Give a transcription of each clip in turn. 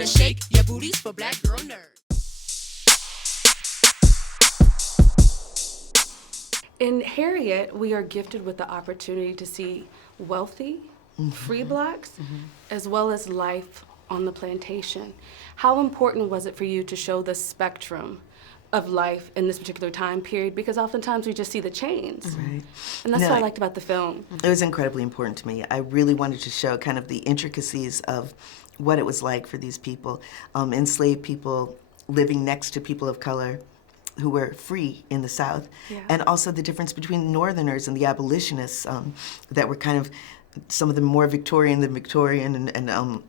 Better shake your booties for black girl nerds. In Harriet, we are gifted with the opportunity to see wealthy, free blacks, as well as life on the plantation. How important was it for you to show the spectrum of life in this particular time period? Because oftentimes we just see the chains. Right. And that's what I liked about the film. It was incredibly important to me. I really wanted to show kind of the intricacies of what it was like for these people, enslaved people living next to people of color who were free in the South, and also the difference between Northerners and the abolitionists that were kind of, some of them more Victorian than Victorian and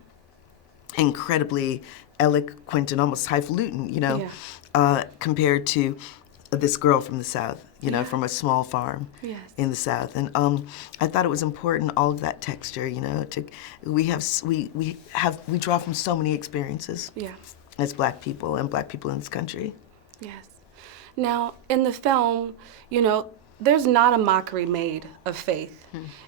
incredibly eloquent and almost highfalutin, you know, compared to this girl from the South, you know, from a small farm in the South. And I thought it was important, all of that texture, you know, we draw from so many experiences as black people and black people in this country. Yes. Now, in the film, you know, there's not a mockery made of faith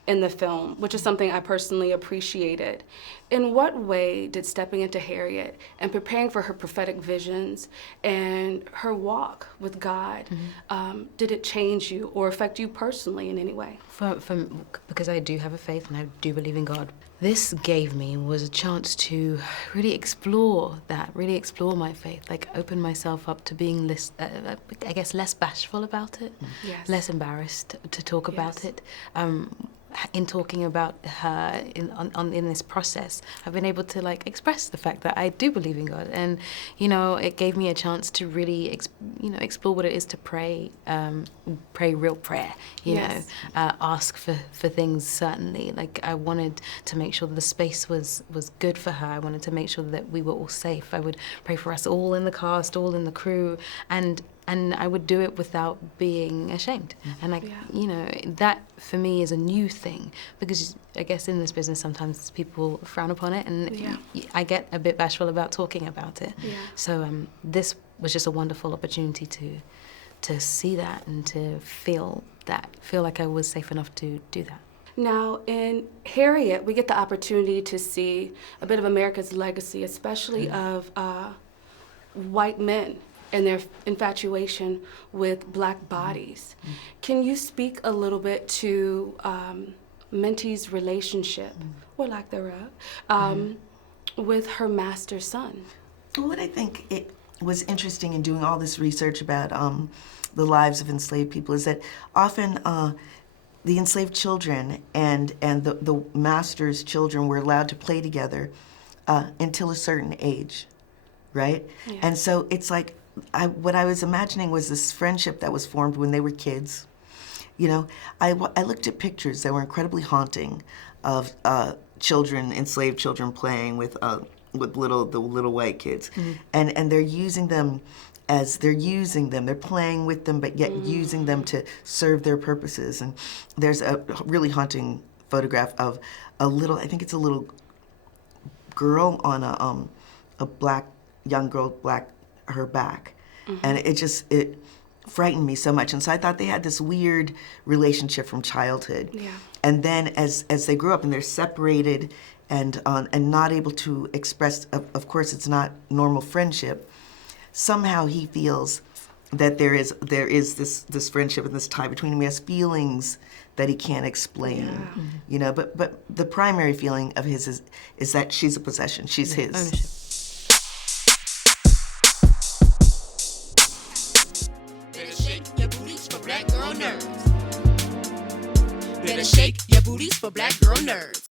in the film, which is something I personally appreciated. In what way did stepping into Harriet and preparing for her prophetic visions and her walk with God, did it change you or affect you personally in any way? Because I do have a faith and I do believe in God, this gave me was a chance to really explore that, really explore my faith, like open myself up to being less, I guess, less bashful about it, less embarrassed to talk about it. In talking about her in this process, I've been able to like express the fact that I do believe in God, and you know, it gave me a chance to really explore what it is to pray, pray real prayer, you know, ask for things. Certainly, like I wanted to make sure that the space was good for her. I wanted to make sure that we were all safe. I would pray for us all in the cast, all in the crew, and I would do it without being ashamed. And like, you know, that for me is a new thing, because I guess in this business sometimes people frown upon it, and I get a bit bashful about talking about it. So this was just a wonderful opportunity to see that and to feel like I was safe enough to do that. Now, in Harriet, we get the opportunity to see a bit of America's legacy, especially of white men and their infatuation with black bodies. Can you speak a little bit to Minty's relationship, or lack thereof, with her master's son? Well, what I think it was interesting in doing all this research about the lives of enslaved people is that often the enslaved children and the master's children were allowed to play together until a certain age, right? And so it's like, what I was imagining was this friendship that was formed when they were kids. You know, I looked at pictures that were incredibly haunting of children, enslaved children, playing with the little white kids, and they're using them as they're playing with them, but yet using them to serve their purposes. And there's a really haunting photograph of I think it's a little girl on a young girl, her back, and it frightened me so much. And so I thought they had this weird relationship from childhood, and then as they grew up and they're separated and not able to express, of course it's not normal friendship, somehow he feels that there is this friendship and this tie between them. He has feelings that he can't explain, you know, but the primary feeling of his is that she's a possession, she's his. Ownership. Better shake your booties for black girl nerds.